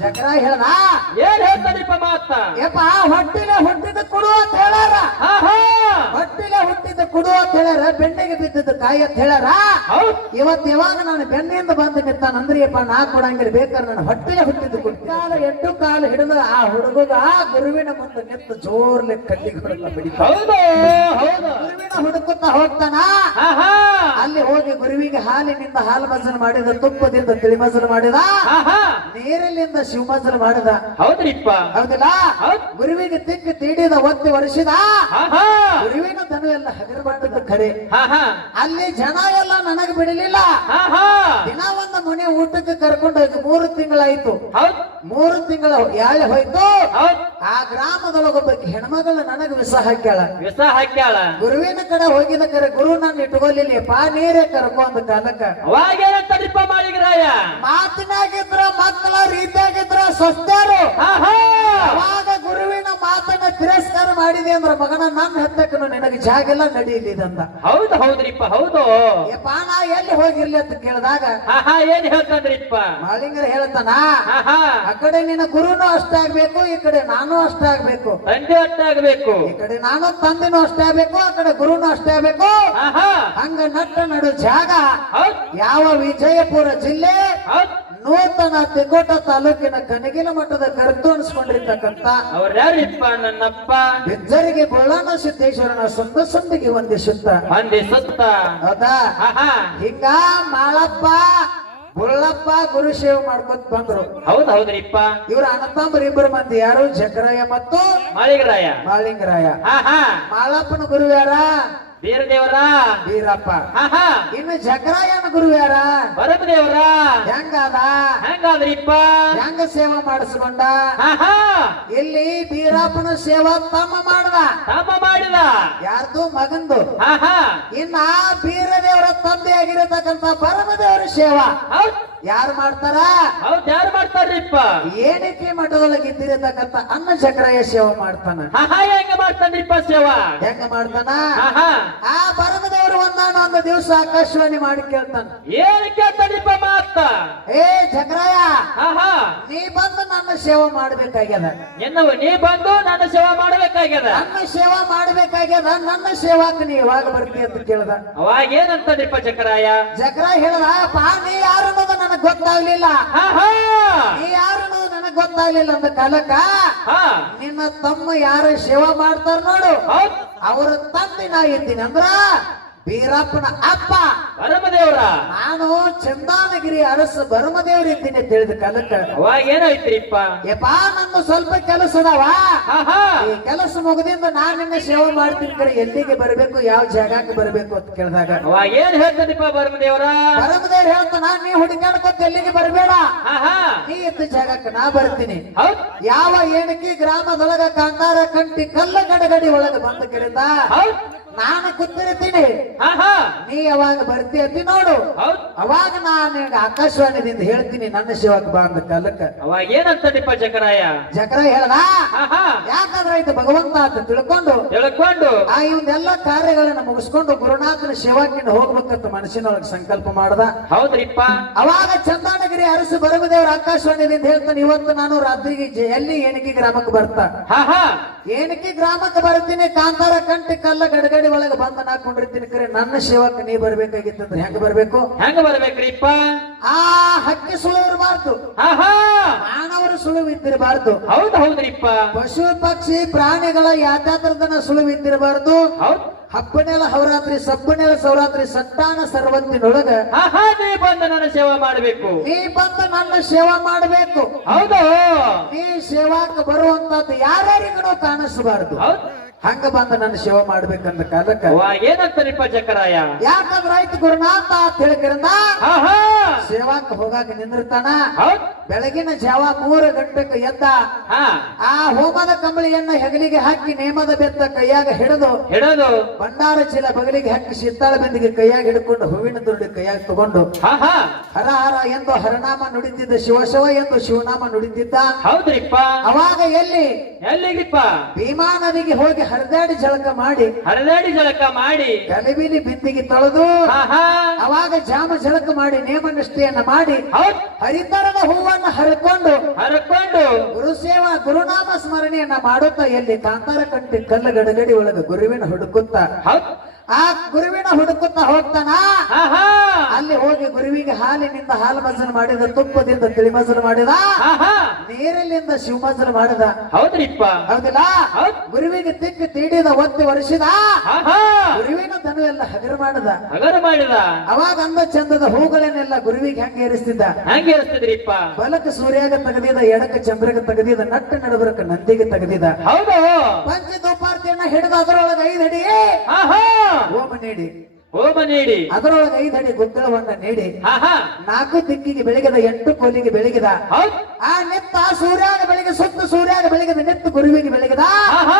ಚಕ್ರ ಹೇಳ್ದ ಏನ್ ಹೇಳ್ತಾರಿಪ್ಪ ಮಾತ ಯಪ್ಪ ಹೊಟ್ಟಿಲೆ ಹುಟ್ಟಿದ ಕೊಡು ಅಂತ ಹೇಳ್ಯಾರ. ಹೊಟ್ಟಿಲೆ ಹುಟ್ಟಿದ ಕೊಡು ಅಂತ ಹೇಳ್ಯಾರ, ಬೆನ್ನಿಗೆ ಬಿದ್ದದ ಕಾಯಿ ಅಂತ ಹೇಳ್ಯಾರ. ಇವತ್ ಯಾವಾಗ ನಾನು ಬೆನ್ನಿಂದ ಬಂದು ನಿಂತಾನಂದ್ರೆ ಯಪ್ಪ ನಾ ಕೊಡಂಗಿಲ್ಲ, ಬೇಕಾದ್ರೆ ನಾನು ಹೊಟ್ಟಿಲೆ ಹುಟ್ಟಿದ್ದು ಕಾಲ 8 ಕಾಲು ಹಿಡಿದ ಆ ಹುಡುಗ ಗುರುವಿನ ಮುಂದೆ ನಿಂತು ಜೋರ್ಲೆ ಕಟ್ಟಿಗಳನ್ನ ಬಿಡಿತ. ಗುರುವಿನ ಹುಡುಕುತ್ತಾ ಹೋಗ್ತಾನ. ಅಲ್ಲಿ ಹೋಗಿ ಗುರುವಿಗೆ ಹಾಲಿನಿಂದ ಹಾಲು ಮಜಲು ಮಾಡಿದ, ತುಪ್ಪದಿಂದ ತಿಳಿ ಮಜಲು ಮಾಡಿದ, ನೀರಿನಿಂದ ಶಿವ ಮಜಲು ಮಾಡಿದ. ಹೌದ್ರಿಪ್ಪ ಹೌದಿಲ್ಲ? ಗುರುವಿಗೆ ತಿಕ್ಕಿ ತೀಡಿದ, ಒತ್ತಿ ವರ್ಷಿದ. ಗುರುವಿನ ದನ ಎಲ್ಲ ಹಗರು ಬಂದದ್ದು ಖರೆ. ಅಲ್ಲಿ ಜನ ಎಲ್ಲ ನನಗೆ ಬಿಡಲಿಲ್ಲ. ದಿನ ಒಂದು ಮುನಿ ಊಟಕ್ಕೆ ಕರ್ಕೊಂಡು ಹೋಗಿ 3 ತಿಂಗಳಾಯ್ತು. 3 ತಿಂಗಳು ಯಾಳೆ ಹೋಯ್ತು. ಆ ಗ್ರಾಮದೊಳಗೊಬ್ಬ ಹೆಣ್ಮಗಳು ನನಗೆ ವಿಷ ಹಾಕ್ಯಾಳ. ಗುರುವಿನ ಕಡೆ ಹೋಗಿದ ಕರೆ ಗುರು ನಾನು ಇಟ್ಕೊಲಿಲ್ಲಪ್ಪ, ನೀರೇ ಕರ್ಕೊಂಡ್ ಕಾಲಕ್ಕ. ಅವಾಗೇನಂತಾರಿಪ್ಪ ಮಾಳಿಗರಾಯ? ಮಾತಿನಾಗಿದ್ರ ಮಕ್ಕಳ ರೀತಿಯಾಗಿದ್ರ ಸ್ವಸ್ಥರು. ಅವಾಗ ಗುರುವಿನ ಮಾತನ್ನ ತಿರಸ್ಕಾರ ಮಾಡಿದೆ ಅಂದ್ರ ಮಗನ ನನ್ನ ಹತ್ತಕ್ಕನು ನಿನಗೆ ಜಾಗಿಲ್ಲ, ನಡೀಲಿದಂದ. ಹೌದ್ರಿಪ್ಪ ಹೌದು. ಯಪ್ಪ ನಾ ಎಲ್ಲಿ ಹೋಗಿರ್ಲಿ ಅಂತ ಕೇಳಿದಾಗ ಏನ್ ಹೇಳ್ತಾನ್ರಿಪ್ಪ ಮಾಳಿಂಗರ ಹೇಳ್ತಾನ, ಆ ಕಡೆ ನಿನ್ನ ಗುರುನು ಅಷ್ಟಾಗ್ಬೇಕು, ಈ ಕಡೆ ನಾನು ಅಷ್ಟಾಗ್ಬೇಕು. ತಂದೆ ಅಷ್ಟಾಗಬೇಕು, ಈ ಕಡೆ ನಾನು ತಂದೆನೂ ಅಷ್ಟೇ ಆಗ್ಬೇಕು, ಆ ಕಡೆ ಗುರುನು ಅಷ್ಟೇ ಆಗ್ಬೇಕು. ಹಂಗ ನಟ್ಟ ನಡು ಜಾಗ ಯಾವ ವಿಜಯಪುರ ಜಿಲ್ಲೆ ನೂತನ ತಿಕೋಟ ತಾಲೂಕಿನ ಕನಗಿಲ ಮಠದ ಕರ್ತು ಅನ್ಸ್ಕೊಂಡಿರ್ತಕ್ಕಂತ ಅವ್ರ್ಯಾರಿಪ್ಪ? ನನ್ನಪ್ಪ ಬಿಜ್ಜರಿಗೆ ಬಳ್ಳಾನ ಸಿದ್ದೇಶ್ವರನ ಸಂದಿಗೆ ಒಂದಿಸುತ್ತ. ಹೌದಾ? ಹಿಂಗ ಮಾಳಪ್ಪ ಬುಳ್ಳಪ್ಪ ಗುರು ಸೇವೆ ಮಾಡ್ಕೊಂತ ಬಂದ್ರು. ಹೌದ್ರಿಪ್ಪ. ಇವ್ರ ಅಣ್ಣತಮ್ಮರು 2 ಮಂದಿ, ಯಾರು? ಜಕರಾಯ ಮತ್ತು ಮಾಳಿಗರಾಯ. ಮಾಳಿಂಗರಾಯ. ಮಾಳಪ್ಪನ ಗುರು ಯಾರ? ವೀರದೇವರ ವೀರಪ್ಪ. ಇನ್ನು ಜಕರಾಯನ ಗುರು ಯಾರ? ಭರಮದೇವರ. ಹೆಂಗಾದ್ರಿಪ್ಪ? ಹೆಂಗ ಸೇವಾ ಮಾಡಿಸ್ಕೊಂಡ? ಇಲ್ಲಿ ವೀರಪ್ಪನ ಸೇವಾ ತಮ್ಮ ಮಾಡಿದ. ಯಾರ್ದು? ಮಗಂದು. ಇನ್ನ ವೀರದೇವರ ತಂದೆ ಆಗಿರತಕ್ಕಂತ ಭರಮದೇವರ ಸೇವಾ ಯಾರು ಮಾಡ್ತಾರ? ಯಾರು ಮಾಡ್ತಾರ್ರಿಪ್ಪ? ಏಣಿಕೆ ಮಠದೊಳಗೆ ಇದ್ದಿರತಕ್ಕಂತ ಅನ್ನ ಚಕ್ರಾಯ ಸೇವಾ ಮಾಡ್ತಾನ. ಹೆಂಗ ಮಾಡ್ತಾನ್ರಿಪ್ಪ ಸೇವಾ? ಹೆಂಗ ಮಾಡ್ತಾನ? ಆ ಭರಮದೇವರು ಒಂದು ದಿವಸ ಆಕಾಶವಾಣಿ ಮಾಡಿ ಕೇಳ್ತಾನ. ಏನ್ ಕೇಳ್ತಾನ್ರಿಪ್ಪ ಮಾತ? ಏ ಚಕ್ರಾಯ, ನೀ ಬಂದು ನನ್ನ ಸೇವಾ ಮಾಡ್ಬೇಕಾಗ್ಯದ. ನೀ ಬಂದು ನನ್ನ ಸೇವಾ ಮಾಡ್ಬೇಕಾಗ್ಯದ. ನನ್ನ ಸೇವಾ ಮಾಡ್ಬೇಕಾಗ್ಯದ, ನನ್ನ ಸೇವಾಕ ನೀ ಯಾವಾಗ ಬರ್ತಿ ಅಂತ ಕೇಳ್ದ. ಅವಾಗ ಏನಂತಾನ್ರಿಪ್ಪ ಚಕ್ರಾಯ? ಚಕ್ರಾಯ ಹೇಳ್ದ, ನೀ ಯಾರು ಅನ್ನೋದು ನನಗ್ ಗೊತ್ತಾಗ್ಲಿಲ್ಲ. ನೀ ಯಾರು ಅನ್ನೋದು ನನಗ್ ಗೊತ್ತಾಗ್ಲಿಲ್ಲ ಅಂದ ಕಾಲಕ್ಕ ನಿನ್ನ ತಮ್ಮ ಯಾರು ಸೇವಾ ಮಾಡ್ತಾರ ನೋಡು, ಅವ್ರ ತಂದೆ ನಾ ಇದ್ದೀನಿ ಅಂದ್ರ ವೀರಪ್ಪನ ಅಪ್ಪ ಭರಮದೇವ್ರ. ನಾನು ಚಂದಾನಗಿರಿ ಅರಸ ಭರಮದೇವ್ರ ಇದ್ದೀನಿ ಅಂತ ಹೇಳಿದ ಕಾಲಕ್ಕ ಅವಾಗ ಏನಾಯ್ತ್ರಿಪ್ಪ? ಯಪ್ಪ ನನ್ನ ಸ್ವಲ್ಪ ಕೆಲಸ ಅದಾವ, ಈ ಕೆಲಸ ಮುಗಿದಿಂದ ನಾನ್ ನಿನ್ನ ಸೇವೆ ಮಾಡ್ತೀನಿ, ಕರೆ ಎಲ್ಲಿಗೆ ಬರ್ಬೇಕು, ಯಾವ ಜಾಗಕ್ಕೆ ಬರ್ಬೇಕು ಅಂತ ಕೇಳಿದಾಗ ಅವಾಗ ಏನ್ ಹೇಳ್ತಾನಿಪ್ಪ ಭರಮದೇವ್ರ? ಭರಮದೇವ್ರ ಹೇಳ್ತಾನ, ನೀ ಹುಡುಕಾಡ್ಕೊತ ಎಲ್ಲಿಗೆ ಬರ್ಬೇಡ, ನೀ ಇದ್ದ ಜಾಗಕ್ಕೆ ನಾ ಬರ್ತೀನಿ. ಯಾವ ಏಣಕಿ ಗ್ರಾಮದೊಳಗ ಕಾಂತಾರ ಕಂಟಿ ಕಲ್ಲ ಗಡಗಡಿ ಒಳಗ ಬಂದ ಕರೆದ ನಾನು ಕೂತಿರ್ತೀನಿ, ನೀ ಯಾವಾಗ ಬರ್ತಿ ಅಂತ ನೋಡು, ಅವಾಗ ನಾನು ಆಕಾಶವಾಣಿದಿಂದ ಹೇಳ್ತೀನಿ ನನ್ನ ಶಿವಕ್ಕೆ ಬಾ ಅಂದ ಕಾಲಕ್ಕ ಅವಾಗ ಏನಂತಾನಿಪ್ಪ ಚಕ್ರಾಯ? ಚಕ್ರಾಯ ಹೇಳ್ದ, ಯಾಕಂದ್ರೆ ಆಯ್ತು ಭಗವಂತ ಅಂತ ತಿಳ್ಕೊಂಡು ಇವನ್ನೆಲ್ಲ ಕಾರ್ಯಗಳನ್ನ ಮುಗಿಸ್ಕೊಂಡು ಗುರುನಾಥನ ಸೇವಾಕಿಂದ ಹೋಗ್ಬೇಕಂತ ಮನಸ್ಸಿನೊಳಗೆ ಸಂಕಲ್ಪ ಮಾಡ್ದ. ಹೌದ್ರಿಪ್ಪ. ಅವಾಗ ಚಂದಾನಗಿರಿ ಅರಸು ಭರಮದೇವರ ಆಕಾಶವಾಣಿದಿಂದ ಹೇಳ್ತಾನೆ, ಇವತ್ತು ನಾನು ರಾತ್ರಿಗೆ ಎಲ್ಲಿ ಏಣಿಕೆ ಗ್ರಾಮಕ್ಕೆ ಬರ್ತಾ, ಏಣಿಕೆ ಗ್ರಾಮಕ್ಕೆ ಬರ್ತೀನಿ, ಕಾಂತಾರ ಕಂಟಿ ಕಲ್ಲ ಗಡಗಡಿ ಒಳಗೆ ಬಂದ ನಾಕೊಂಡಿರ್ತೀನಿ, ಕರೆ ನನ್ನ ಸೇವಕ್ಕೆ ನೀ ಬರ್ಬೇಕಾಗಿತ್ತಂದ್ರೆ ಹೆಂಗ ಬರ್ಬೇಕು? ಹೆಂಗ ಬರ್ಬೇಕ್ರಿಪ್ಪ? ಆ ಹಕ್ಕಿ ಸುಳು ಇರಬಾರ್ದು, ಮಾನವರ ಸುಳುವು ಇದ್ದಿರಬಾರ್ದು. ಹೌದ್ರಿಪ್ಪ. ಪಶು ಪಕ್ಷಿ ಪ್ರಾಣಿಗಳ ಯಾತ್ರಾತ್ರದನ ಸುಳುವು ಇದ್ದಿರಬಾರ್ದು. ಹಬ್ಬನೆಲ ಹವರಾತ್ರಿ ಸಬ್ಬನೆಲ ಸೌರಾತ್ರಿ ಸಟ್ಟಾನ ಸರ್ವತ್ತಿನೊಳಗ ನೀ ಬಂದು ನನ್ನ ಸೇವಾ ಮಾಡಬೇಕು, ನೀ ಬಂದು ನನ್ನ ಸೇವಾ ಮಾಡಬೇಕು. ಹೌದು. ನೀ ಸೇವಾಕ ಬರುವಂತದ್ದು ಯಾರ್ಯಾರಿಗೂ ಕಾಣಿಸಬಾರದು, ಹಂಗ ಬಂದ ನನ್ನ ಸೇವೆ ಮಾಡ್ಬೇಕಂದ ಕಾಲಕ್ಕ ಏನಂತಾರಿಪ್ಪ ಚಕ್ರಾಯ? ಯಾಕಂದ್ರ ಆಯ್ತು ಗುರುನಾಥ ಅಂತ ಹೇಳಿಕರಿಂದ ಸೇವಾಕ ಹೋಗಾಕ ನಿಂದಿರ್ತಾನ. ಬೆಳಗಿನ ಜಾವ 3 ಗಂಟೆಗೆ ಎದ್ದ ಆ ಹೋಮದ ಕಂಬಳಿಯನ್ನ ಹೆಗಲಿಗೆ ಹಾಕಿ ನೇಮದ ಬೆತ್ತ ಕೈಯಾಗ ಹಿಡಿದು ಭಂಡಾರ ಚೀಲ ಬಗಲಿಗೆ ಹಾಕಿ ಶೀತಾಳ ಬೆಂದಿಗೆ ಕೈಯಾಗ ಹಿಡ್ಕೊಂಡು ಹೂವಿನ ದುರುಡಿ ಕೈಯಾಗ ತಗೊಂಡು ಹರ ಹರ ಎಂದು ಹರನಾಮ ನುಡಿತಿದ್ದ, ಶಿವ ಶಿವ ಎಂದು ಶಿವನಾಮ ನುಡಿತಿದ್ದ. ಹೌದ್ರಿಪ್ಪ. ಅವಾಗ ಎಲ್ಲಿಗಿಪ್ಪ? ಭೀಮಾ ನದಿಗೆ ಹೋಗಿ ಹರಿದಾಡಿ ಜಳಕ ಮಾಡಿ ಹರದಾಡಿ ಜಳಕ ಮಾಡಿ ಗಲಿಬಿಲಿ ಬಿಂದಿಗೆ ತೊಳೆದು ಆಹಾ ಅವಾಗ ಜಾಮ ಜಳಕ ಮಾಡಿ ನೇಮ ನಿಷ್ಠೆಯನ್ನ ಮಾಡಿ ಹೌದ್ ಹರಿತರದ ಹೂವನ್ನ ಹರಕೊಂಡು ಹರಕೊಂಡು ಗುರುಸೇವಾ ಗುರುನಾಮ ಸ್ಮರಣೆಯನ್ನ ಮಾಡುತ್ತಾ ಎಲ್ಲಿ ಕಾಂತಾರ ಕಂಟಿ ಕಲ್ಲ ಗಡಗಡಿ ಒಳಗ ಗುರುವಿನ ಹುಡುಕುತ್ತಾ ಹೌದ್ ಆ ಗುರುವಿನ ಹುಡುಕುತ್ತಾ ಹೋಗ್ತಾನ ಆಹಾ ಅಲ್ಲಿ ಹೋಗಿ ಗುರುವಿಗೆ ಹಾಲಿನಿಂದ ಹಾಲು ಮಜಲು ಮಾಡಿದ ತುಪ್ಪದಿಂದ ತಿಳಿ ಮಜಲು ಮಾಡಿದ ಆಹಾ ನೀರಿನಿಂದ ಶಿವ ಮಜಲು ಮಾಡಿದ ಹೌದ್ರಿಪ್ಪ ಹೌದಿಲ್ಲ ಹೌದ್ ಗುರುವಿಗೆ ತಿಕ್ಕಿ ತೀಡಿದ ಒತ್ತಿ ವರ್ಷಿದ ಆಹಾ ಗುರುವಿನ ತನು ಎಲ್ಲ ಹಗರ ಮಾಡಿದ ಹಗರ ಮಾಡಿದ ಅವಾಗ ಅಂದ ಚಂದದ ಹೂಗಳನ್ನೆಲ್ಲ ಗುರುವಿಗೆ ಹೆಂಗೆ ಏರಿಸ್ತಿದ್ದ ಹಂಗೆ ಇರಿಸ್ತಿದ್ರಿಪ್ಪ ಬಲಕ ಸೂರ್ಯಾಗ ತೆಗೆದಿದ ಎಡಕ ಚಂದ್ರಗ ತೆಗೆದಿದ ನಟ್ಟ ನಡುಬರಕ ನಂದಿಗೆ ತೆಗೆದಿದ ಹೌದು ಪಂಚ ಧೂಪಾರ್ತಿಯನ್ನ ಹಿಡಿದ ಅದರೊಳಗೆ 5 ಅಡಿ ಆಹಾ ಹೋಮ ನೀಡಿ ಹೋಮ ನೀಡಿ ಅದರೊಳಗೆ 5 ಅಡಿ ಗುಗ್ಗಳವನ್ನ ನೀಡಿ ಆಹಾ 4 ದಿಕ್ಕಿಗೆ ಬೆಳಗಿದ 8 ಕೋಲಿಗೆ ಬೆಳಗಿದ ಹೌದ್ ಆ ನಿತ್ತ ಸೂರ್ಯಾಗ ಬೆಳಗ್ಗೆ ಸುತ್ತ ಸೂರ್ಯಾಗ ಬೆಳಗಿದ ನಿತ್ತ ಗುರುವಿಗೆ ಬೆಳಗಿದ ಆಹಾ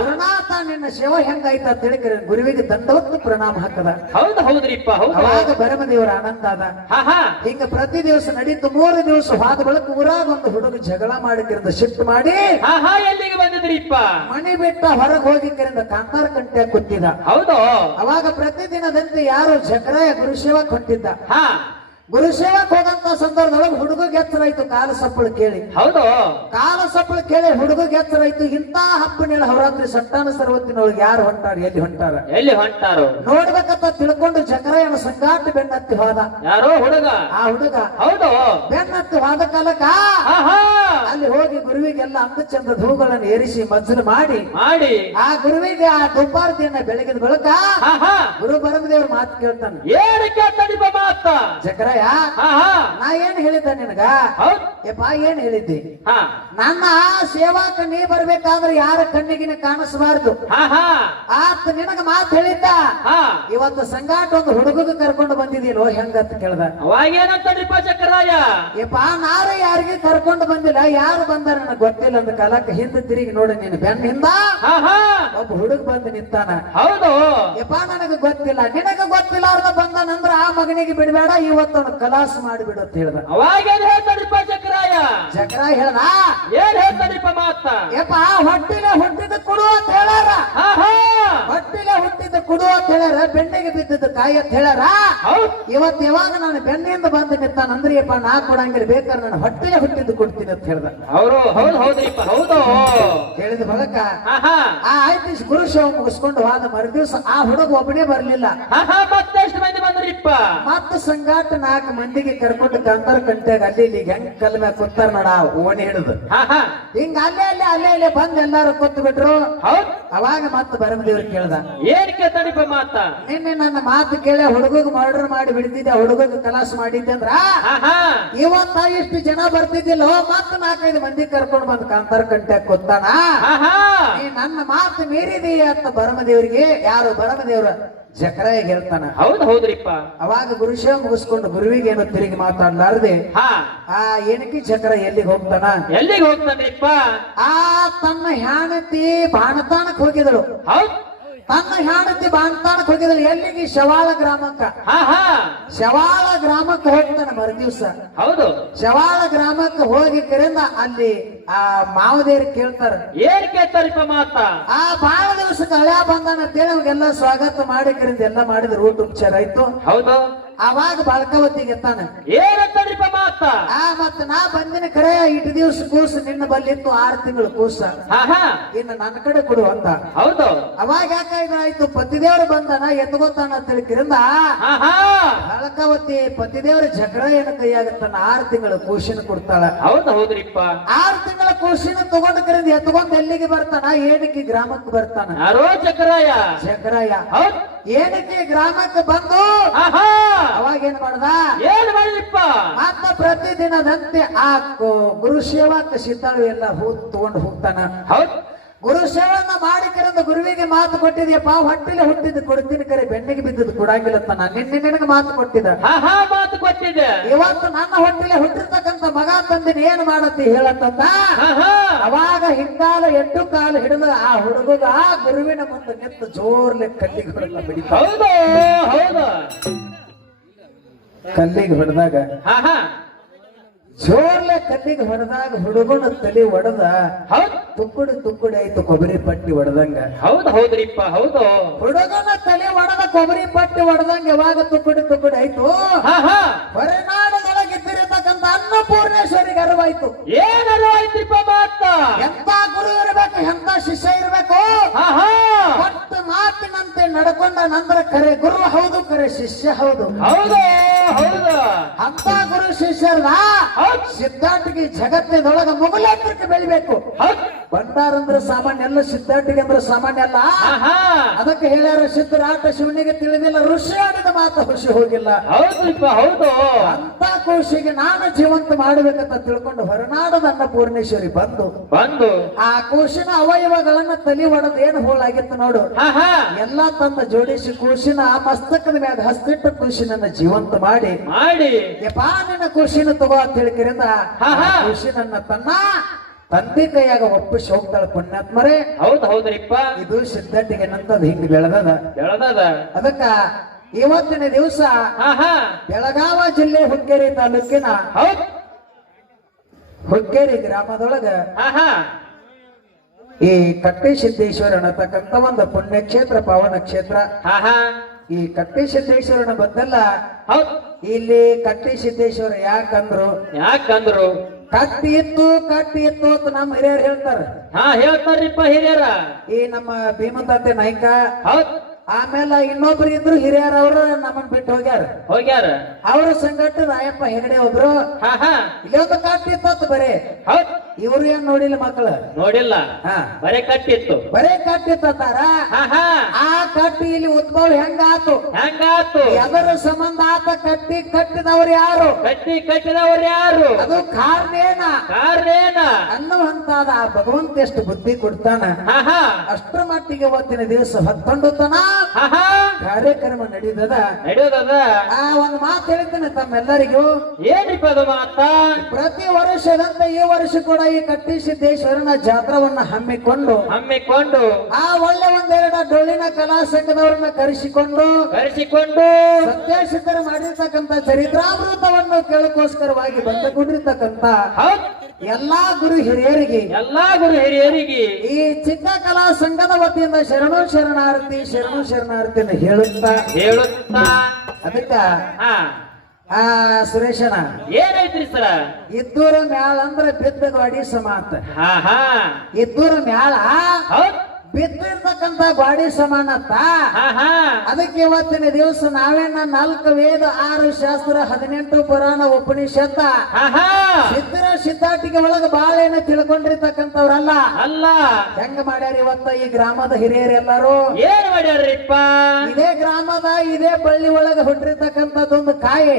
ಗುರುನಾಥ ನಿನ್ನ ಶಿವ ಹೆಂಗಾಯ್ತ ಅಂತ ಹೇಳಿಕರೆ ಗುರುವಿಗೆ ದಂಡವತ್ತು ಪ್ರಣಾಮ ಹಾಕದ ಹೌದು ಹೌದ್ರಿಪ್ಪ ಹೌದು ಅವಾಗ ಭರಮದೇವರ ಆನಂದ ಅದ ಆಹಾ ಹಿಂಗ ಪ್ರತಿ ದಿವಸ ನಡೀತು 3 ದಿವಸ ಹೋದ ಬಳಿಕ ಊರಾಗ ಒಂದು ಹುಡುಗ ಜಗಳ ಮಾಡಿಕರಿಂದ ಶಿಫ್ಟ್ ಮಾಡಿ ಆಹಾ ಎಲ್ಲಿಗೆ ಬಂದಿದ್ರಿಪ್ಪ ಮನೆ ಬಿಟ್ಟ ಹೊರಗೆ ಹೋಗಿಕರಿಂದ ಕಾಂತಾರ ಕಂಟೆ ಕೂತಿದ ಹೌದು ಅವಾಗ ಪ್ರತಿದಿನದಂತೆ ಯಾರು ಜಕರಾಯ ಗುರುಶೇವಕ್ ಹೊಂಟಿದ್ದ ಹಾ ಗುರುಶೇವಕ್ ಹೋಗಂತ ಸಂದರ್ಭದೊಳಗೆ ಹುಡುಗಗೆ ಎಚ್ಚರಾಯ್ತು ಕಾಲ ಸಪ್ಪಳು ಕೇಳಿ ಹೌದು ಕಾಲ ಸಪ್ಪಳು ಕೇಳಿ ಹುಡುಗಗೆ ಎಚ್ಚರಾಯ್ತು ಇಂತ ಹಬ್ಬನೇಳ ಅವರಾತ್ರಿ ಸಟ್ಟಾನ ಸರ್ವತ್ತಿನೊಳಗೆ ಯಾರು ಹೊಂಟಾರ ಎಲ್ಲಿ ಹೊಂಟಾರ ಎಲ್ಲಿ ಹೊಂಟಾರು ನೋಡ್ಬೇಕಂತ ತಿಳ್ಕೊಂಡು ಜಕರಾಯನ ಸಂಗಾಟ ಬೆನ್ನತ್ತಿ ಹೋದ ಯಾರೋ ಹುಡುಗ ಆ ಹುಡುಗ ಹೌದು ಬೆನ್ನತ್ತಿ ಹೋದ ಕಾಲಕ್ಕ ಆಹಾ ಅಲ್ಲಿ ಹೋಗಿ ಗುರುವಿಗೆಲ್ಲ ಅಂದ ಚಂದದ ಹೂಗಳನ್ನು ಏರಿಸಿ ಮಜ್ಜಲು ಮಾಡಿ ಮಾಡಿ ಆ ಗುರುವಿಗೆ ಆ ದುಪಾರ್ತಿಯನ್ನ ಬೆಳಗಿದ ಬಳಿಕ ಆಹಾ ಗುರು ಭರಮದೇವ್ರ ಮಾತು ಕೇಳ್ತಾನೆ ಏನಕ್ಕೆ ತಡಿಪ ಮಾತ ಜಕರಾಯ ಆಹಾ ನಾ ಏನ್ ಹೇಳಿದ್ದ ನಿನಗ ಹೌದ್ ಯಪ್ಪ ಏನ್ ಹೇಳಿದ್ದಿ ಹಾ ನನ್ನ ಸೇವಾಕ ನೀ ಬರ್ಬೇಕಾದ್ರೆ ಯಾರ ಕಣ್ಣಿಗಿನ ಕಾಣಿಸಬಾರ್ದು ಆಹಾ ಆತ ನಿನಗ ಮಾತು ಹೇಳಿದ್ದ ಹಾ ಇವತ್ತು ಸಂಗಾಟ ಒಂದು ಹುಡುಗಗ ಕರ್ಕೊಂಡು ಬಂದಿದ್ದೀನೋ ಹೆಂಗಂತ ಕೇಳ್ದ ಅವಾಗೇನಂತಡಿಪ ಚಕ್ರಾಯ ಯಪ್ಪ ನಾರು ಯಾರಿಗೆ ಕರ್ಕೊಂಡು ಬಂದಿಲ್ಲ ಯಾರು ಬಂದಾರ ನನಗೆ ಗೊತ್ತಿಲ್ಲ ಅಂದ ಕಾಲಕ್ಕೆ ಹಿಂದೆ ತಿರುಗಿ ನೋಡಿ ನೀನು ಬೆನ್ನ ಹಿಂದ ಆಹಾ ಒಬ್ಬ ಹುಡುಗ ಬಂದು ನಿಂತಾನ ಹೌದು ಯಪ್ಪ ನನಗೆ ಗೊತ್ತಿಲ್ಲ ನಿನಗ ಗೊತ್ತಿಲ್ಲಾರ್ದ ಬಂದಾನಂದ್ರ ಆ ಮಗನಿಗೆ ಬಿಡಬೇಡ ಇವತ್ತು ಅವನು ಕಲಾಸ ಮಾಡಿಬಿಡು ಅಂತ ಹೇಳ್ದ ಅವಾಗೇನ್ ಹೇಳ್ತಾರಿಪ್ಪ ಚಕ್ರಾಯ ಜಕರ ಹೇಳ್ದ ಏನ್ ಹೇಳ್ತಾರಿಪ್ಪ ಮಾತ ಯಪ್ಪ ಹೊಟ್ಟಿಲೆ ಹುಟ್ಟಿದ ಕೊಡು ಅಂತ ಹೇಳ್ಯಾರ ಆಹಾ ಹೊಟ್ಟಿಲೆ ಹುಟ್ಟಿದ ಕೊಡು ಅಂತ ಹೇಳ್ಯಾರ ಬೆನ್ನಿಗೆ ಬಿದ್ದಿದ್ದ ಕಾಯಿ ಅಂತ ಹೇಳ್ಯಾರ ಹೌದ್ ಇವತ್ತು ಯಾವಾಗ ನಾನು ಬೆನ್ನಿಂದ ಬಂದು ನಿಂತಾನಂದ್ರೆ ಯಪ್ಪ ನಾ ಕೊಡಂಗಿಲ್ಲ ಬೇಕಾದ್ರೆ ನಾನು ಹೊಟ್ಟಿಲೆ ಹುಟ್ಟಿದ್ದು ಕೊಡ್ತೀನಿ ಅಂತ ಹೇಳ್ದ ಅವರು ಹೌದು ಹೌದ್ರಿಪ್ಪ ಹೌದು ಹೇಳಿದ ಬಳಿಕ ಆಹಾ ಆ ಆಯ್ತು ಗುರು ಶವ ಮುಗಿಸ್ಕೊಂಡು ಹೋದ ಮರುದಿವ್ಸ ಆ ಹುಡುಗ ಒಬ್ಬನೇ ಬರ್ಲಿಲ್ಲ ಆಹಾ ಮತ್ತೆಷ್ಟು ಮಂದಿ ಬಂದ್ರಿಪ್ಪ ಮತ್ತ ಸಂಗಾಟ 4 ಮಂದಿಗೆ ಕರ್ಕೊಂಡು ಕಾಂತಾರ ಕಂಟ್ಯಾಗ ಅಲ್ಲಿ ಇಲ್ಲಿ ಹೆಂಗ್ ಕಲ್ ಮ್ಯಾಗ ಕೂತಾರ ನೋಡ ಓಣಿ ಹಿಡಿದು ಆಹಾ ಹಿಂಗ ಅಲ್ಲೇ ಬಂದ್ ಎಲ್ಲಾರು ಕೂತ್ ಬಿಟ್ರು ಹೌದ್ ಅವಾಗ ಮತ್ತ ಭರಮದೇವ್ರು ಕೇಳ್ದ ಏನಕ್ಕೆ ತಡಿಪ ಮಾತ ನಿನ್ನೆ ನನ್ನ ಮಾತು ಕೇಳಿ ಹುಡುಗಗ್ ಮರ್ಡರ್ ಮಾಡಿ ಬಿಡ್ತಿದ್ದೆ ಹುಡುಗಗ್ ಕಲಾಸ ಮಾಡಿದ್ದೆ ಅಂದ್ರ ಆಹಾ ಇವತ್ತ ಇಷ್ಟು ಜನ ಬರ್ತಿದ್ದಿಲ್ಲ ಮತ್ತ 4-5 ಮಂದಿ ಕರ್ಕೊಂಡು ಬಂದ್ ಕಾಂತಾರ ಕಂಟ್ಯಾಗ ಕೂತಾನ ಆಹಾ ನೀ ನನ್ನ ಮಾತು ಮೀರಿದೀಯ ಅಂತ ಭರಮದೇವ್ರಿಗೆ ಯಾರು ಭರಮದೇವ್ರ ಜಕರಾಯ ಹೇಳ್ತಾನ ಹೌದು ಹೌದ್ರಿಪ್ಪ ಅವಾಗ ಗುರುಶೇವ ಮುಗಿಸ್ಕೊಂಡು ಗುರುವಿಗೆ ಏನೋ ತಿರುಗಿ ಮಾತಾಡ್ಲಾರ್ದೆ ಹಾ ಆ ಏನಕ್ಕೆ ಚಕ್ರ ಎಲ್ಲಿಗೆ ಹೋಗ್ತಾನ ಎಲ್ಲಿಗೆ ಹೋಗ್ತಾನ್ರಿಪ್ಪ ಆ ತನ್ನ ಹೆಂಡತಿ ಬಾಣತಾಣಕ್ ಹೋಗಿದಳು ಹೌದ್ ತನ್ನ ಹೆಂಡತಿ ಬಾಣತಾಣಕ್ ಹೋಗಿದಳು ಎಲ್ಲಿಗೆ ಶವಾಳ ಗ್ರಾಮಕ್ಕ ಆಹಾ ಶವಾಳ ಗ್ರಾಮಕ್ಕೆ ಹೋಗ್ತಾನ ಮರುದಿವ್ಸ ಹೌದು ಶವಾಳ ಗ್ರಾಮಕ್ಕೆ ಹೋಗಿ ಕರಿಂದ ಅಲ್ಲಿ ಆ ಮಾವದೇವ್ರು ಕೇಳ್ತಾರ ಏನ್ ಕೇಳ್ತಾರಿಪ್ಪ ಮಾತ ಆ ಬಾಳ ದಿವಸಕ್ಕೆ ಹಳ್ಯಾ ಬಂದಾನ ಅಂತೇಳಿ ಅವ್ರಿಗೆಲ್ಲ ಸ್ವಾಗತ ಮಾಡಿ ಕರಿಂದ ಎಲ್ಲ ಮಾಡಿದ್ರು ಊಟ ಉಪಚಾರ ಆಯ್ತು ಹೌದು ಅವಾಗ ಬಾಳ್ಕವತ್ತಿಗೆ ಎತ್ತಾನ ಏನಂತಡಿಪ ಮಾತ ಮತ್ತ ನಾ ಬಂದಿನ ಕರೆ ಇಟ್ಟು ದಿವಸ ಕೂಸು ನಿನ್ನ ಬಲ್ಲಿತ್ತು 6 ತಿಂಗಳು ಕೂಸ ಆಹಾ ಇನ್ನು ನನ್ನ ಕಡೆ ಕೊಡು ಅಂತ ಹೌದು ಅವಾಗ ಯಾಕಾಯ್ತು ಪತಿದೇವ್ರು ಬಂದಾನ ಎತ್ಕೋತಾನ ಅಂತ ಹೇಳಿಕಿರಿಂದ ಆಹಾ ಬಾಳಕವತಿ ಪತಿದೇವ್ರ ಜಗಳ ಏನ ಕೈಯಾಗತ್ತಾನ 6 ತಿಂಗಳು ಕೂಸಿನ ಕೊಡ್ತಾಳ ಹೌದು ಹೌದ್ರಿಪ್ಪ 6 ತಿಂಗಳ ಕೂಸಿನ ತಗೊಂಡ ಕರಿಂದ ಎತ್ಕೊಂಡ್ ಎಲ್ಲಿಗೆ ಬರ್ತಾನ ಏನಕ್ಕೆ ಗ್ರಾಮಕ್ಕೆ ಬರ್ತಾನ ಯಾರೋ ಚಕ್ರಾಯ ಜಕರಾಯ ಹೌದ್ ಏನಕ್ಕೆ ಗ್ರಾಮಕ್ಕೆ ಬಂದು ಆಹಾ ಅವಾಗ ಏನ್ ಮಾಡ್ದ ಏನ್ ಮಾಡಿರಿಪ್ಪ ಮತ್ತ ಪ್ರತಿದಿನದಂತೆ ಆ ಗುರು ಸೇವಾಕ ಸಿದ್ಧಾಳು ಎಲ್ಲ ತಗೊಂಡು ಹೋಗ್ತಾನ ಹೌದ್ ಗುರು ಸೇವನ್ನ ಮಾಡಿ ಕರೆದ ಗುರುವಿಗೆ ಮಾತು ಕೊಟ್ಟಿದ್ಯಪ್ಪ ಹೊಟ್ಟಿಲೆ ಹುಟ್ಟಿದ್ದು ಕೊಡ್ತೀನಿ ಕರೆ ಬೆನ್ನಿಗೆ ಬಿದ್ದದ್ದು ಕೊಡಂಗಿಲ್ಲ ಅಂತ ನಾನು ನಿನಗೆ ಮಾತು ಕೊಟ್ಟಿದ್ದ ಆಹಾ ಮಾತು ಕೊಟ್ಟಿದ್ದೆ ಇವತ್ತು ನನ್ನ ಹೊಟ್ಟಿಲೆ ಹುಟ್ಟಿರ್ತಕ್ಕಂಥ ಮಗ ತಂದಿನ ಏನ್ ಮಾಡತ್ತಿ ಹೇಳತ್ತಂದ ಆಹಾ ಅವಾಗ ಹಿಂಗಾಲ 8 ಕಾಲು ಹಿಡಿದ ಆ ಹುಡುಗ ಆ ಗುರುವಿನ ಮುಂದೆ ನಿಂತು ಜೋರ್ಲೆ ಕಲ್ಲಿಗೆ ಹೊಡೆದ ಬಿಡಿತ ಹೌದು ಹೌದು ಕಲ್ಲಿಗೆ ಹೊಡೆದಾಗ ಆಹಾ ಜೋರ್ಲೆ ಕಲ್ಲಿಗೆ ಹೊಡೆದಾಗ ಹುಡುಗನ ತಲೆ ಒಡೆದ ಹೌದ್ ತುಕ್ಕುಡಿ ಆಯ್ತು ಕೊಬ್ಬರಿ ಪಟ್ಟಿ ಹೊಡೆದಂಗ. ಹೌದು ಹೌದ್ರಿಪ್ಪ ಹೌದು. ಹುಡುಗನ ತಲೆ ಹೊಡೆದ ಕೊಬ್ಬರಿ ಪಟ್ಟಿ ಹೊಡೆದಂಗ ಯಾವಾಗ ತುಕ್ಕುಡಿ ಆಯ್ತು. ಹಾ ಹಾ ಹೊರನಾಡದೊಳಗಿದ್ದಿರತಕ್ಕಂತ ಅನ್ನಪೂರ್ಣೇಶ್ವರಿಗೆ ಅರಿವಾಯ್ತು. ಏನ್ ಅರಿವಾಯ್ತ್ರಿಪ್ಪ ಮಾತ? ಎಂತ ಗುರು ಇರಬೇಕು, ಎಂತ ಶಿಷ್ಯ ಇರಬೇಕು. ಹಾ ಹಾ ಒಟ್ಟು ಮಾತಿನಂತೆ ನಡ್ಕೊಂಡ ನಂತರ ಕರೆ ಗುರು ಹೌದು, ಕರೆ ಶಿಷ್ಯ ಹೌದು. ಹೌದು ಹೌದು. ಅಂತ ಗುರು ಶಿಷ್ಯರ ಸಿದ್ಧಾರ್ಥಿಗೆ ಜಗತ್ತಿನೊಳಗ ಮುಗುಲಾತ್ರಕ್ಕೆ ಬೆಳಿಬೇಕು. ಬಂಡಾರ ಅಂದ್ರೆ ಸಾಮಾನ್ಯ ಅಲ್ಲ, ಸಿದ್ಧಾರ್ಥಿಗೆ ಅಂದ್ರೆ ಸಾಮಾನ್ಯ ಅಲ್ಲ. ಅದಕ್ಕೆ ಹೇಳ್ಯಾರ ಸಿದ್ಧರಾಟ ಶಿವನಿಗೆ ತಿಳಿದಿಲ್ಲ, ಋಷಿ ಆಡಿದ ಮಾತು ಹುಷಿ ಹೋಗಿಲ್ಲ. ಹೌದ್ರಿಪ್ಪ ಹೌದು. ಅಂತ ಕೋಶಿಗೆ ನಾನು ಜೀವಂತ ಮಾಡಬೇಕಂತ ತಿಳ್ಕೊಂಡು ಹೊರನಾಡದ ಅನ್ನಪೂರ್ಣೇಶ್ವರಿ ಬಂದು ಆ ಕೋಶಿನ ಅವಯವಗಳನ್ನ ತಲೆ ಹೊಡೆದು ಏನು ಹೋಳಾಗಿತ್ತು ನೋಡು, ಎಲ್ಲಾ ತನ್ನ ಜೋಡಿಸಿ ಕೂಸಿನ ಮಸ್ತಕದ ಮ್ಯಾಗ ಹಸ್ತಿಟ್ಟು ಕೂಸಿನನ್ನ ಜೀವಂತ ಮಾಡಿ ಯಪ್ಪಾ ನಿನ್ನ ಕೂಸಿನ ತಗೋ ಅಂತ ಹೇಳಿಕರಿಂದ ಕೂಸಿನನ್ನ ತನ್ನ ತಂದೆ ಕೈಯಾಗ ಒಪ್ಪಿಸಿ ಹೋಗ್ತಾಳ ಪುಣ್ಯಾತ್ಮರೇ. ಹೌದ್ ಹೌದ್ರಿಪ್ಪ. ಇದು ಸಿದ್ಧಟ್ಟಿಗೆ ನಂತದ್ ಹಿಂಗ್ ಬೆಳೆದದ. ಅದಕ್ಕ ಇವತ್ತಿನ ದಿವಸ ಬೆಳಗಾವ ಜಿಲ್ಲೆ ಹುಕ್ಕೇರಿ ತಾಲೂಕಿನ ಹುಕ್ಕೇರಿ ಗ್ರಾಮದೊಳಗ ಈ ಕಟ್ಟೆ ಸಿದ್ದೇಶ್ವರ ಅನ್ನತಕ್ಕಂತ ಒಂದು ಪುಣ್ಯಕ್ಷೇತ್ರ, ಪಾವನ ಕ್ಷೇತ್ರ. ಈ ಕಟ್ಟೆ ಸಿದ್ದೇಶ್ವರನ ಬದ್ದಲ್ಲ ಇಲ್ಲಿ ಕಟ್ಟೆ ಸಿದ್ದೇಶ್ವರ ಯಾಕಂದ್ರು ಕಟ್ಟಿ ಇತ್ತು ಅಂತ ನಮ್ಮ ಹಿರಿಯರು ಹೇಳ್ತಾರ. ಹೇಳ್ತಾರ್ರಿಪ್ಪ ಹಿರಿಯರ. ಈ ನಮ್ಮ ಭೀಮತಾತೆ ನಾಯ್ಕ ಆಮೇಲೆ ಇನ್ನೊಬ್ರು ಇದ್ರು ಹಿರಿಯರ, ಅವರು ನಮ್ಮನ್ ಬಿಟ್ಟು ಹೋಗ್ಯಾರ. ಅವ್ರ ಸಂಗಟ ರಾಯಪ್ಪ ಹೆಗಡೆ ಒಬ್ರು ಇಲ್ಲಿ ಒಂದು ಕಟ್ಟಿತ್ತು ಬರೇ. ಇವ್ರು ಏನ್ ನೋಡಿಲ್ಲ ಮಕ್ಕಳು, ನೋಡಿಲ್ಲ, ಬರೇ ಕಟ್ಟಿತ್ತಾರ. ಆ ಕಟ್ಟಿ ಇಲ್ಲಿ ಉದ್ಭವ ಹೆಂಗಾತು ಎದರ ಸಂಬಂಧ ಆತ ಕಟ್ಟಿದವ್ರು ಯಾರು, ಕಟ್ಟಿದವ್ರು ಯಾರು, ಅದು ಕಾರಣ ಅನ್ನುವಂತಾದ ಆ ಭಗವಂತ ಎಷ್ಟು ಬುದ್ಧಿ ಕೊಡ್ತಾನ. ಅಷ್ಟರ ಮಟ್ಟಿಗೆ ಇವತ್ತಿನ ದಿವಸ 11 ತನ ಕಾರ್ಯಕ್ರಮ ನಡೆಯುವುದ. ಆ ಒಂದು ಮಾತು ಹೇಳ್ತೇನೆ ತಮ್ಮೆಲ್ಲರಿಗೂ. ಏನಿಪ್ಪ ಅದು ಮಾತ? ಪ್ರತಿ ವರ್ಷದಂತೆ ಈ ವರ್ಷ ಕೂಡ ಈ ಕಟ್ಟಿ ಸಿದ್ದೇಶ್ವರನ ಜಾತ್ರವನ್ನ ಹಮ್ಮಿಕೊಂಡು ಆ ಒಳ್ಳೆ ಒಂದೆರಡು ಡೊಳ್ಳಿನ ಕಲಾ ಸಂಘದವರನ್ನ ಕರೆಸಿಕೊಂಡು ಸತ್ಯಸಿದ್ಧರು ಮಾಡಿರ್ತಕ್ಕಂಥ ಚರಿತ್ರಾಮೃತವನ್ನು ಕೇಳಕೋಸ್ಕರವಾಗಿ ಬಂದುಕೊಂಡಿರ್ತಕ್ಕಂಥ ಎಲ್ಲಾ ಗುರು ಹಿರಿಯರಿಗೆ ಈ ಚಿಕ್ಕ ಕಲಾ ಸಂಘದ ವತಿಯಿಂದ ಶರಣು ಶರಣಾರ್ಥಿಯನ್ನು ಹೇಳುತ್ತಾ ಅದಕ್ಕ ಸುರೇಶನ ಏನೈತ್ರಿ ಸರ? ಇದ್ದೂರ ಮ್ಯಾಳ ಅಂದ್ರೆ ಬಿದ್ದ ಗಾಡಿ ಸಮಾತ. ಇದ್ದೂರ ಮ್ಯಾಳ ಬಿದ್ದಿರ್ತಕ್ಕಂತ ಗಾಡಿ ಸಮಾನತ್ತ. ಅದಕ್ಕೆ ಇವತ್ತಿನ ದಿವಸ ನಾವೇನ 4 ವೇದ 6 ಶಾಸ್ತ್ರ 18 ಪುರಾಣ ಉಪನಿಷತ್ತ ಸಿದ್ಧಾಟಿಗೆ ಒಳಗ ಬಾಳೇನ ತಿಳ್ಕೊಂಡಿರ್ತಕ್ಕಂಥವ್ರಲ್ಲ. ಹೆಂಗ ಮಾಡ್ಯಾರ ಇವತ್ತ ಈ ಗ್ರಾಮದ ಹಿರಿಯರೆಲ್ಲರೂ? ಏನ್ ಮಾಡ್ಯಾರ್ರಿಪ್ಪ? ಇದೇ ಗ್ರಾಮದ ಇದೇ ಬಳ್ಳಿ ಒಳಗ ಹುಟ್ಟಿರ್ತಕ್ಕಂಥದ್ದೊಂದು ಕಾಯಿ,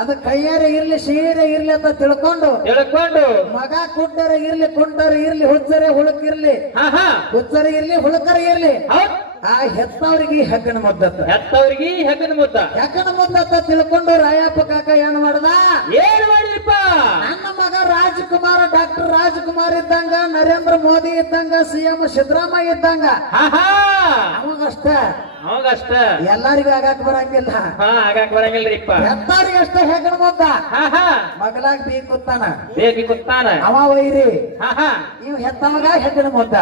ಅದು ಕೈಯಾರ ಇರ್ಲಿ ಸೀರೆ ಇರ್ಲಿ ಅಂತ ತಿಳ್ಕೊಂಡು ಮಗ ಕುಡ್ಡರ ಇರ್ಲಿ ಕುಂಡರ ಇರ್ಲಿ ಹುಚ್ಚರೆ ಹುಳುಕಿರ್ಲಿ ಇರ್ಲಿ ಹುಳುಕರ ಇರ್ಲಿ ಆ ಹೆತ್ತವ್ರಿಗೆ ಹೆಗ್ಗಣ ಮುದ್ದತ್ತ ತಿಳ್ಕೊಂಡು ರಾಯಪ್ಪ ಕಾಕ ಏನ್ ಮಾಡ್ದ? ನನ್ನ ಮಗ ರಾಜಕುಮಾರ, ಡಾಕ್ಟರ್ ರಾಜಕುಮಾರ್ ಇದ್ದಂಗ, ನರೇಂದ್ರ ಮೋದಿ ಇದ್ದಂಗ, CM ಸಿದ್ದರಾಮಯ್ಯ ಇದ್ದಂಗ ಅವಾಗಷ್ಟ ಎಲ್ಲರಿಗೂ ಆಗಾಕ್ ಬರಂಗಿಲ್ಲ. ಹೆತ್ತವ್ರಿಗೆ ಅಷ್ಟ ಹೆಗ್ಗಣ ಮುದ್ದ. ಮಗಲಾಗ ಬೇಕುತ್ತಾನ ಅವ ವೈರಿ, ಇವ್ ಹೆತ್ತ ಮಗ ಹೆಗ್ಗಣ ಮುದ್ದ.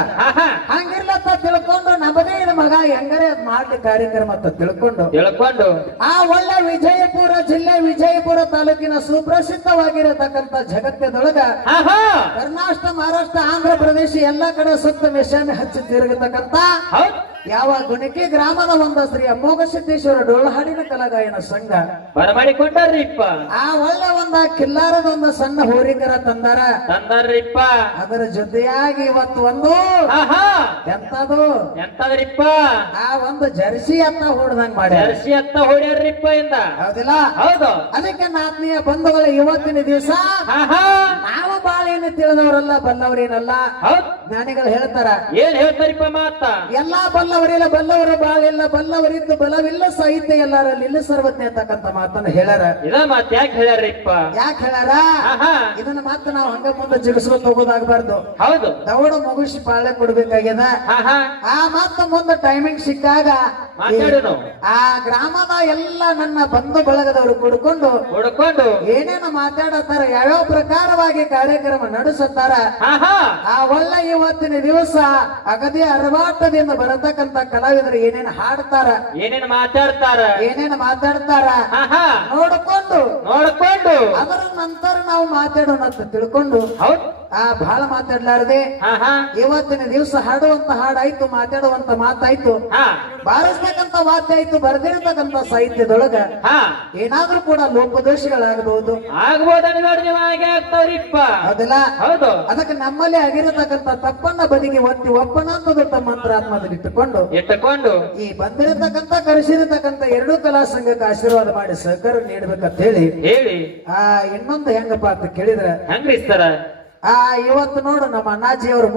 ಹಂಗಿರ್ಲತ್ತ ತಿಳ್ಕೊಂಡು ನಮ್ಮದೇ ಮಗ ಹೆಂಗರೇ ಮಾಡ್ಲಿ ಕಾರ್ಯಕ್ರಮ ಅಂತ ತಿಳ್ಕೊಂಡು ಆ ಒಳ್ಳೆ ವಿಜಯಪುರ ಜಿಲ್ಲೆ ವಿಜಯಪುರ ತಾಲೂಕಿನ ಸುಪ್ರಸಿದ್ಧವಾಗಿರತಕ್ಕಂತ ಜಗತ್ತದೊಳಗ ಕರ್ನಾಟಕ, ಮಹಾರಾಷ್ಟ್ರ, ಆಂಧ್ರ ಪ್ರದೇಶ ಎಲ್ಲಾ ಕಡೆ ಸುತ್ತ ಮಿಷನ್ ಹಚ್ಚಿ ತಿರುಗತಕ್ಕಂತ ಯಾವ ಗುಣಿಕೆ ಗ್ರಾಮದ ಒಂದು ಶ್ರೀ ಅಮೋಘ ಸಿದ್ದೇಶ್ವರ ಡೊಳ್ಳಹಾಡಿನ ಕಲಾಗಾಯನ ಸಂಘ ಬರಮಾಡಿಕೊಂಡಾರ್ರಿಪ್ಪ. ಆ ಒಳ್ಳೆ ಒಂದು ಕಿಲ್ಲಾರದ ಒಂದು ಸಣ್ಣ ಹೋರಿಕರ ತಂದಾರ್ರಿಪ್ಪ. ಅದರ ಜೊತೆಯಾಗಿ ಇವತ್ತು ಒಂದು ಎಂತದ್ರಿಪ್ಪ? ಆ ಒಂದು ಜರ್ಸಿ ಅತ್ತ ಹೊಡ್ದಂಗ್ ಹೊಡ್ಯಾರ್ರಿಪ್ಪ ಇಂದ. ಹೌದಿಲ್ಲ? ಹೌದು. ಅದಕ್ಕೆ ಆತ್ಮೀಯ ಬಂಧುಗಳ ಇವತ್ತಿನ ದಿವಸ ನಾವು ಬಾಳೇನು ತಿಳಿದವರಲ್ಲ, ಬಲ್ಲವರೇನಲ್ಲ. ಜ್ಞಾನಿಗಳು ಹೇಳ್ತಾರ. ಏನ್ ಹೇಳ್ತಾರಿಪ್ಪ ಮಾತ? ಎಲ್ಲಾ ಬಲ್ಲವರಿಲ್ಲ, ಬಲ್ಲವರು ಬಾಳಿಲ್ಲ, ಬಲ್ಲವರಿದ್ದು ಬಲವಿಲ್ಲ, ಸಾಹಿತ್ಯ ಎಲ್ಲರಲ್ಲಿ ಇಲ್ಲ ಸರ್ವಜ್ಞ ಅಂತಕ್ಕಂಥ ಮಾತನ್ನ ಹೇಳ್ಯಾರ. ಮಾತು ಯಾಕೆ ಹೇಳ್ಯಾರಿಪ್ಪ? ಯಾಕೆ ಹೇಳ್ಯಾರ? ಇದನ್ನ ಮಾತ್ರ ನಾವು ಹಂಗ ಮುಂದೆ ಜಿಗಿಸ್ಕೊತ ಹೋಗೋದಾಗಬಾರ್ದು. ಹೌದು. ದೌಡ ಮುಗಿಸಿ ಪಾಳೆ ಕೊಡ್ಬೇಕಾಗ್ಯದ. ಆ ಮಾತ್ರ ಮುಂದೆ ಟೈಮಿಂಗ್ ಸಿಕ್ಕಾಗ ಆ ಗ್ರಾಮದ ಎಲ್ಲ ನನ್ನ ಬಂಧು ಬಳಗದವರು ಕುಡ್ಕೊಂಡು ಏನೇನು ಮಾತಾಡತ್ತಾರ, ಯಾವ್ಯಾವ ಪ್ರಕಾರವಾಗಿ ಕಾರ್ಯಕ್ರಮ ನಡೆಸುತ್ತಾರ, ಆ ಒಳ್ಳೆ ಈ ಇವತ್ತಿನ ದಿವಸ ಅಗದಿ ಅರವಾಟದಿಂದ ಬರತಕ್ಕಂತ ಕಲಾವಿದರು ಏನೇನ್ ಹಾಡ್ತಾರ, ಏನೇನ್ ಮಾತಾಡ್ತಾರ, ಏನೇನ್ ಮಾತಾಡ್ತಾರ ಆಹಾ ನೋಡ್ಕೊಂಡು ನೋಡ್ಕೊಂಡು ಅದರ ನಂತರ ನಾವು ಮಾತಾಡೋಣ ಅಂತ ತಿಳ್ಕೊಂಡು ಹೌದ್ ಬಹಳ ಮಾತಾಡ್ಲಾರ್ದೆ ಆಹಾ ಇವತ್ತಿನ ದಿವಸ ಹಾಡುವಂತ ಹಾಡಾಯ್ತು, ಮಾತಾಡುವಂತ ಮಾತಾಯ್ತು, ಹಾ ಬಾರಿಸ್ತಕ್ಕಂತ ವಾದ್ಯ ಆಯ್ತು, ಬರ್ದಿರ್ತಕ್ಕಂತ ಸಾಹಿತ್ಯದೊಳಗ ಹಾ ಏನಾದ್ರೂ ಕೂಡ ಲೋಪದೋಷಗಳಾಗಬಹುದು, ಆಗ್ಬೋದನ್ನ ನೋಡಿ ನೀವು ಹಾಗೆ ಆಗ್ತಾವ್ರಿಪ್ಪ. ಹೌದಿಲ್ಲ? ಹೌದು ಅದಕ್ಕೆ ನಮ್ಮಲ್ಲಿ ಆಗಿರತಕ್ಕಂತ ತಪ್ಪನ್ನ ಬದಿಗೆ ಒತ್ತಿ ಒಪ್ಪನ ಅಂತದ ಮಂತ್ರಾತ್ಮದಲ್ಲಿ ಇಟ್ಟುಕೊಂಡು ಇಟ್ಟುಕೊಂಡು ಈ ಬಂದಿರತಕ್ಕಂತ ಕರೆಸಿರತಕ್ಕಂತ ಎರಡೂ ಕಲಾ ಸಂಘಕ್ಕೆ ಆಶೀರ್ವಾದ ಮಾಡಿ ಸಹಕಾರ ನೀಡ್ಬೇಕಂತ ಹೇಳಿ ಹೇಳಿ ಇನ್ನೊಂದು ಹೆಂಗಪ್ಪ ಅಂತ ಕೇಳಿದ್ರ ಹೆಂಗ್ರಿ ಸರ ಇವತ್ತು ನೋಡು ನಮ್ಮ ಅಣ್ಣಾಜಿ ಅವರು